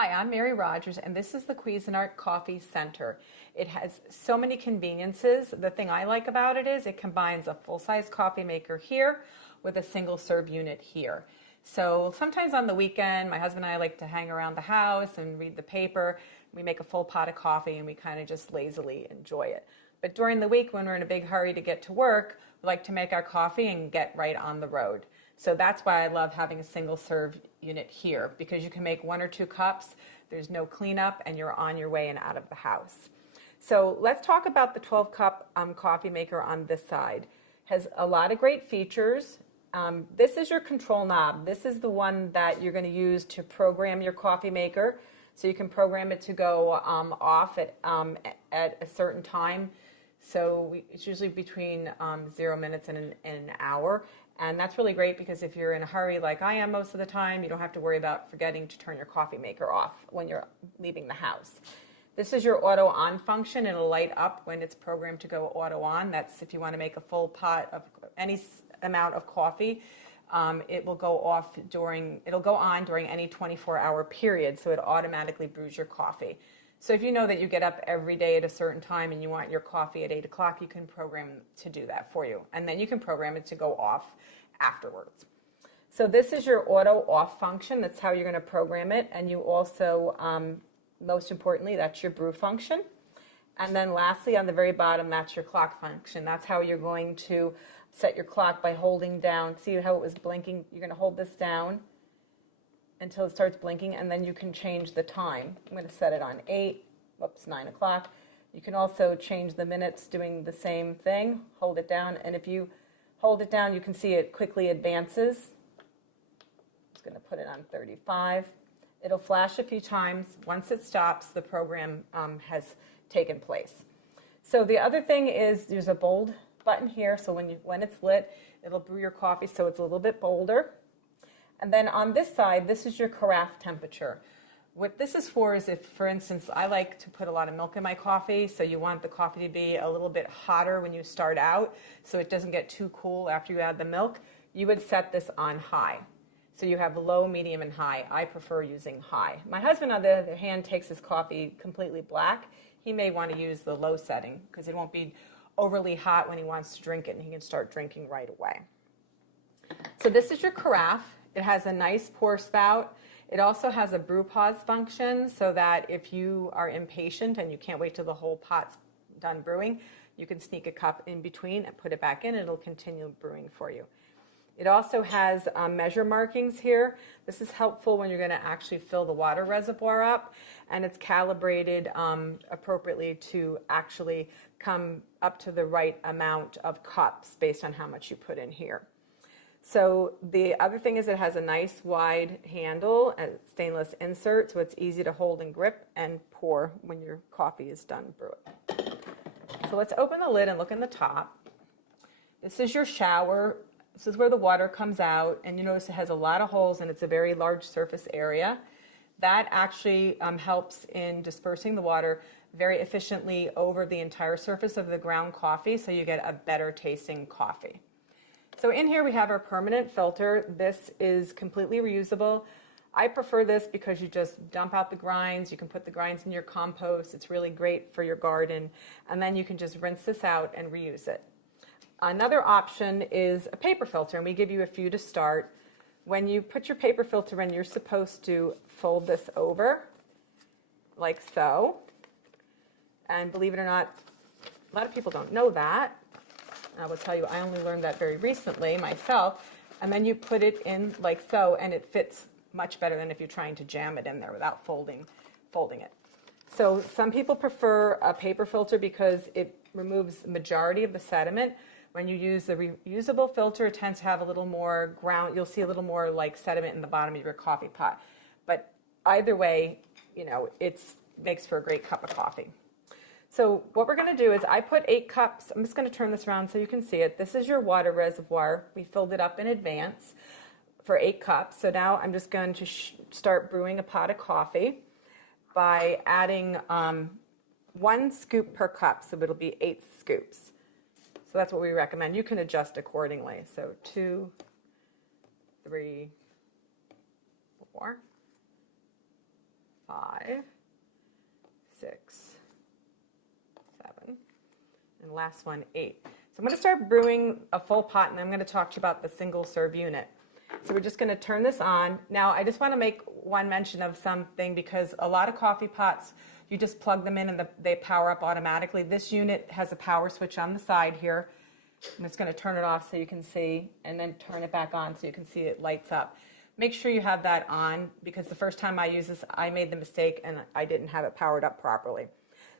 Hi, I'm Mary Rogers, and this is the Cuisinart Coffee Center. It has so many conveniences. The thing I like about it is it combines a full-size coffee maker here with a single-serve unit here. So sometimes on the weekend, my husband and I like to hang around the house and read the paper. We make a full pot of coffee and we kind of just lazily enjoy it. But during the week, when we're in a big hurry to get to work, we like to make our coffee and get right on the road. So that's why I love having a single serve unit here, because you can make 1 or 2 cups, there's no cleanup, and you're on your way and out of the house. So let's talk about the 12-cup coffee maker on this side. Has a lot of great features. This is your control knob. This is the one that you're going to use to program your coffee maker. So you can program it to go off at a certain time. So it's usually between 0 minutes and an hour. And that's really great because if you're in a hurry like I am most of the time, you don't have to worry about forgetting to turn your coffee maker off when you're leaving the house. This is your auto on function. It'll light up when it's programmed to go auto on. That's if you want to make a full pot of any amount of coffee. It will go off it'll go on during any 24-hour period, so it automatically brews your coffee. So if you know that you get up every day at a certain time and you want your coffee at 8 o'clock, you can program to do that for you. And then you can program it to go off afterwards. So this is your auto off function. That's how you're going to program it. And you also, most importantly, that's your brew function. And then lastly, on the very bottom, that's your clock function. That's how you're going to set your clock by holding down. See how it was blinking? You're going to hold this down until it starts blinking, and then you can change the time. I'm going to set it on 9 o'clock. You can also change the minutes doing the same thing. Hold it down, and if you hold it down, you can see it quickly advances. I'm just going to put it on 35. It'll flash a few times. Once it stops, the program has taken place. So the other thing is there's a bold button here, so when it's lit, it'll brew your coffee so it's a little bit bolder. And then on this side, this is your carafe temperature. What this is for is if, for instance, I like to put a lot of milk in my coffee, so you want the coffee to be a little bit hotter when you start out so it doesn't get too cool after you add the milk, you would set this on high. So you have low, medium, and high. I prefer using high. My husband, on the other hand, takes his coffee completely black. He may want to use the low setting because it won't be overly hot when he wants to drink it, and he can start drinking right away. So this is your carafe. It has a nice pour spout. It also has a brew pause function so that if you are impatient and you can't wait till the whole pot's done brewing, you can sneak a cup in between and put it back in and it'll continue brewing for you. It also has measure markings here. This is helpful when you're going to actually fill the water reservoir up, and it's calibrated appropriately to actually come up to the right amount of cups based on how much you put in here. So the other thing is it has a nice wide handle and stainless insert, so it's easy to hold and grip and pour when your coffee is done brewing. So let's open the lid and look in the top. This is your shower. This is where the water comes out, and you notice it has a lot of holes and it's a very large surface area. That actually helps in dispersing the water very efficiently over the entire surface of the ground coffee, so you get a better tasting coffee. So in here we have our permanent filter. This is completely reusable. I prefer this because you just dump out the grinds. You can put the grinds in your compost. It's really great for your garden. And then you can just rinse this out and reuse it. Another option is a paper filter, and we give you a few to start. When you put your paper filter in, you're supposed to fold this over like so. And believe it or not, a lot of people don't know that. I will tell you, I only learned that very recently myself. And then you put it in like so, and it fits much better than if you're trying to jam it in there without folding it. So some people prefer a paper filter because it removes the majority of the sediment. When you use the reusable filter, it tends to have a little more you'll see a little more like sediment in the bottom of your coffee pot. But either way, you know, it makes for a great cup of coffee. So what we're going to do is I put 8 cups. I'm just going to turn this around so you can see it. This is your water reservoir. We filled it up in advance for 8 cups. So now I'm just going to start brewing a pot of coffee by adding 1 scoop per cup. So it'll be 8 scoops. So that's what we recommend. You can adjust accordingly. So 2, 3, 4, 5, 6, 7, and last one, 8. So I'm going to start brewing a full pot, and I'm going to talk to you about the single serve unit. So we're just going to turn this on. Now I just want to make one mention of something, because a lot of coffee pots, you just plug them in and they power up automatically. This unit has a power switch on the side here. I'm just going to turn it off so you can see, and then turn it back on so you can see it lights up. Make sure you have that on, because the first time I used this, I made the mistake and I didn't have it powered up properly.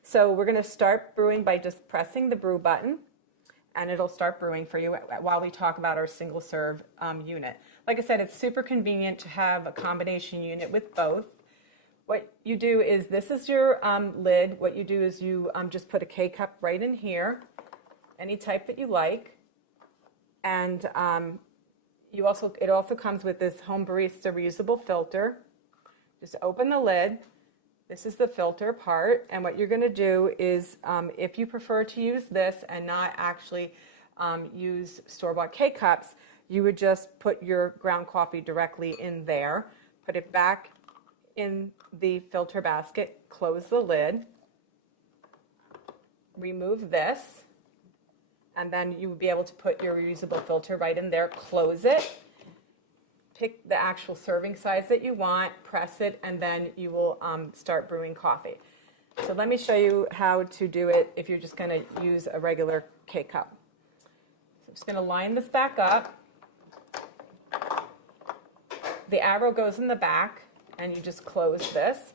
So we're going to start brewing by just pressing the brew button, and it'll start brewing for you while we talk about our single serve unit. Like I said, it's super convenient to have a combination unit with both. What you do is, this is your lid. What you do is you just put a K-cup right in here, any type that you like, and it also comes with this Home Barista reusable filter. Just open the lid. This is the filter part, and what you're going to do is, if you prefer to use this and not actually use store-bought K-cups, you would just put your ground coffee directly in there, put it back in the filter basket, close the lid, remove this, and then you would be able to put your reusable filter right in there, close it, pick the actual serving size that you want, press it, and then you will start brewing coffee. So let me show you how to do it if you're just going to use a regular K-cup. So I'm just going to line this back up. The arrow goes in the back, and you just close this.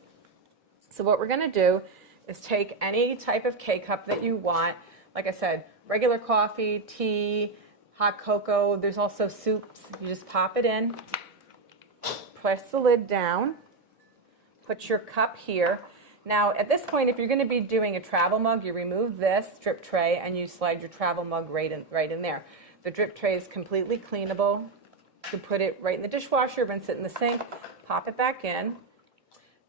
So what we're going to do is take any type of K-cup that you want. Like I said, regular coffee, tea, hot cocoa. There's also soups. You just pop it in, press the lid down, put your cup here. Now, at this point, if you're going to be doing a travel mug, you remove this drip tray and you slide your travel mug right in there. The drip tray is completely cleanable. You can put it right in the dishwasher, rinse it in the sink, pop it back in.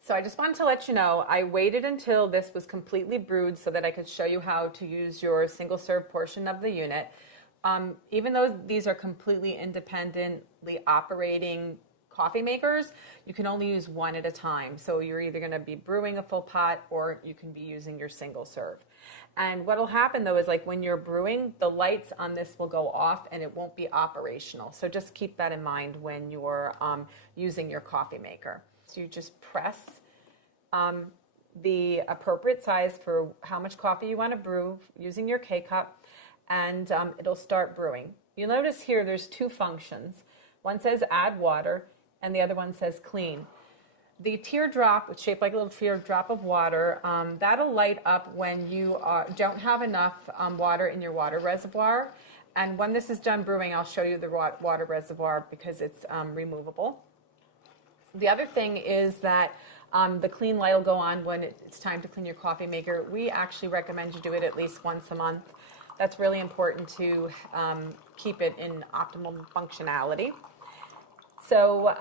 So I just wanted to let you know, I waited until this was completely brewed so that I could show you how to use your single serve portion of the unit. Even though these are completely independently operating coffee makers, you can only use one at a time. So you're either going to be brewing a full pot or you can be using your single serve. And what will happen though is, like when you're brewing, the lights on this will go off and it won't be operational. So just keep that in mind when you're using your coffee maker. So you just press the appropriate size for how much coffee you want to brew using your K-cup, and it'll start brewing. You'll notice here there's two functions. One says add water and the other one says clean. The teardrop, it's shaped like a little teardrop of water, that'll light up when you don't have enough water in your water reservoir. And when this is done brewing, I'll show you the water reservoir because it's removable. The other thing is that the clean light will go on when it's time to clean your coffee maker. We actually recommend you do it at least once a month. That's really important to keep it in optimal functionality. So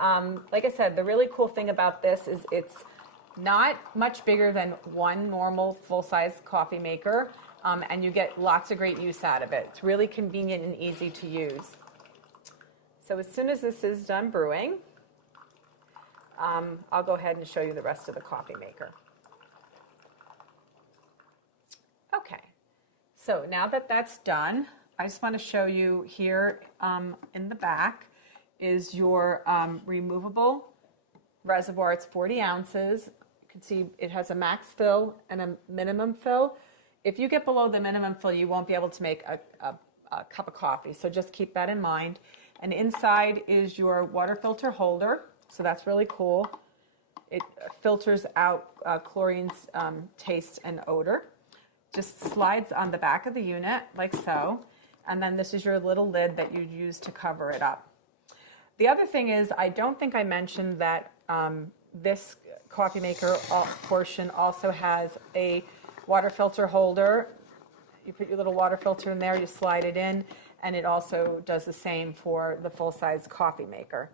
like I said, the really cool thing about this is it's not much bigger than one normal full-size coffee maker, and you get lots of great use out of it. It's really convenient and easy to use. So as soon as this is done brewing, I'll go ahead and show you the rest of the coffee maker. Okay, so now that that's done, I just want to show you here in the back is your removable reservoir. It's 40 ounces. You can see it has a max fill and a minimum fill. If you get below the minimum fill, you won't be able to make a cup of coffee, so just keep that in mind. And inside is your water filter holder. So that's really cool. It filters out chlorine's taste and odor. Just slides on the back of the unit like so. And then this is your little lid that you'd use to cover it up. The other thing is, I don't think I mentioned that this coffee maker portion also has a water filter holder. You put your little water filter in there, you slide it in, and it also does the same for the full-size coffee maker.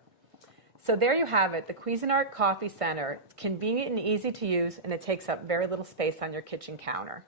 So there you have it, the Cuisinart Coffee Center. It's convenient and easy to use, and it takes up very little space on your kitchen counter.